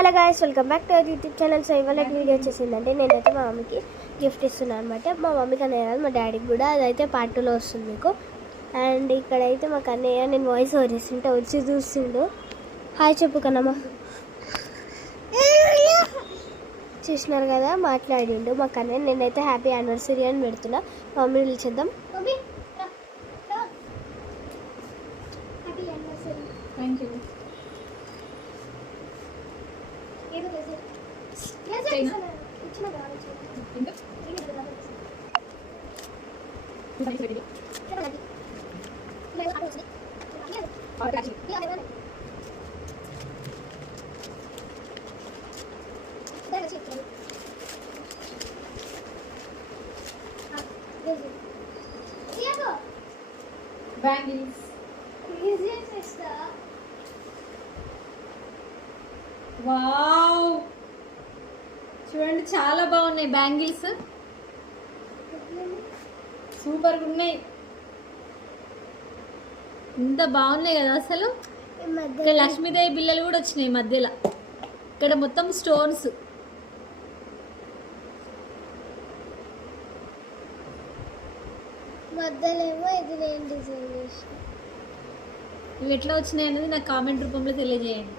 Hello guys, welcome back to YouTube channel. So ఇవాళ video వచ్చేసిందంటే నేనైతే మా మమ్మీకి గిఫ్ట్ ఇస్తున్నాను అనమాట. మా మమ్మీకి అనే కాదు, మా డాడీకి కూడా. అదైతే పార్ట్ 2లో వస్తుంది మీకు. అండ్ ఇక్కడైతే మా కన్నయ్య నేను వాయిస్ ఓవర్ చేస్తుంటే వచ్చి చూస్తుండు. హాయ్ చెప్పు కన్నమ్మ. చూసినారు కదా, మాట్లాడిండు మా కన్నయ్య. నేనైతే హ్యాపీ యానివర్సరీ అని పెడుతున్నా. మా మమ్మీని పిలిచేద్దాం. Thank you. బ్యాంగిల్స్. వావ్, చూడండి చాలా బాగున్నాయి బ్యాంగిల్స్, సూపర్గా ఉన్నాయి. ఇంత బాగున్నాయి కదా అసలు. ఇక్కడ లక్ష్మీదేవి బిళ్ళలు కూడా వచ్చినాయి మధ్యలో. ఇక్కడ మొత్తం స్టోన్స్. ఇవి ఎట్లా వచ్చినాయి అనేది నాకు కామెంట్ రూపంలో తెలియజేయండి.